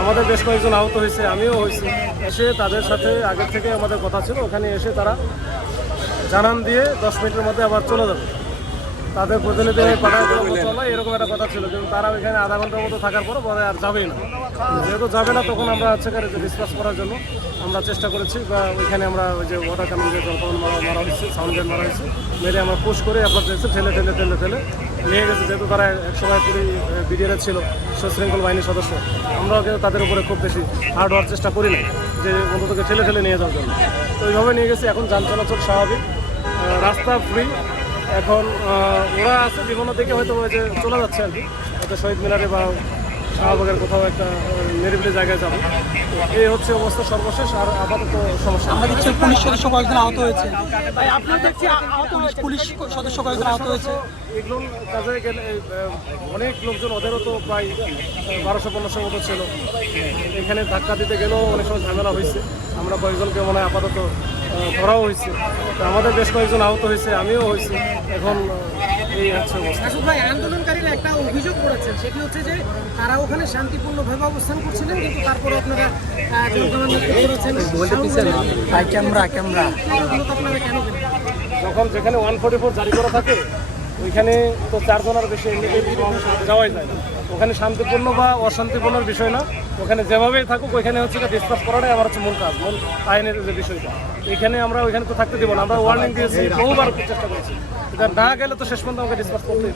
আমাদের বেশ কয়েকজন আহত হয়েছে, আমিও হয়েছি। এসে তাদের সাথে আগের থেকে আমাদের কথা ছিল, ওখানে এসে তারা জানান দিয়ে 10 মিনিটের মধ্যে আবার চলে যাবে, তাদের প্রতিনিধি পাঠায় দেওয়ার মতো নয়, এরকম একটা কথা ছিল। কিন্তু তারা ওইখানে আধা ঘন্টার মতো থাকার পর পরে আর যাবেই না। যেহেতু যাবে না, তখন আমরা হচ্ছে ডিসকাস করার জন্য আমরা চেষ্টা করেছি, বা ওইখানে আমরা ওই যে ওয়াটার ক্যানন যে জলপান মারা হয়েছে, সাউন্ড গ্যান মারা হয়েছে, মেরে আমরা পুশ করে আপনার ঠেলে ঠেলে ঠেলে ঠেলে নিয়ে গেছে। যেহেতু তারা একসময় পুরো বিডিআর ছিল, সশৃঙ্খল বাহিনীর সদস্য, আমরাও কিন্তু তাদের উপরে খুব বেশি হার্ড হওয়ার চেষ্টা করি না, যে অন্ততকে ঠেলে ঠেলে নিয়ে যাওয়ার জন্য। তো এইভাবে নিয়ে গেছি। এখন যান চলাচল স্বাভাবিক, রাস্তা ফ্রি। এখন ওরা আছে বিভিন্ন দিকে, হয়তো ওই যে চলে যাচ্ছে আর কি, হয়তো শহীদ মিনারে বা শাহবাগের কোথাও একটা নিরিবিলি জায়গায় যাবে। এই হচ্ছে অবস্থা সর্বশেষ। আর আপাতত সমস্যা আমরা দেখছি পুলিশ সদস্য কয়েকজন আহত হয়েছে। ভাই আপনার দেখছি পুলিশ সদস্য কয়েকজন আহত হয়েছে। এগুলো কাজে গেলে অনেক লোকজন, ওদেরও তো প্রায় 1200-1500 মতো ছিল। এখানে ধাক্কা দিতে গেলেও অনেক সময় ঝামেলা হয়েছে। আমরা কয়েকজনকে মনে হয় আপাতত ধরাও হয়েছে। তো আমাদের বেশ কয়েকজন আহত হয়েছে, আমিও হয়েছি। এখন এই হচ্ছে অবস্থা। ভাই, আন্দোলনকারীরা একটা অভিযোগ করেছেন, সেটি হচ্ছে যে তারা ওখানে শান্তিপূর্ণভাবে অবস্থান করছিলেন, কিন্তু তারপরে আপনারা যখন যেখানে 144 জারি করা থাকে, ওইখানে তো 4 জনের বেশি যাওয়াই যায় না। ওখানে শান্তিপূর্ণ বা অশান্তিপূর্ণের বিষয় না, ওখানে যেভাবেই থাকুক, ওইখানে হচ্ছে ডিসকাস করাটাই আমার হচ্ছে মূল কাজ, মূল আইনের যে বিষয়টা। এখানে আমরা ওইখানে তো থাকতে দেবো না। আমরা ওয়ার্নিং দিয়েছি, বহুবার চেষ্টা করেছি, এটা না গেলে তো শেষ পর্যন্ত আমাকে ডিসকাস করতে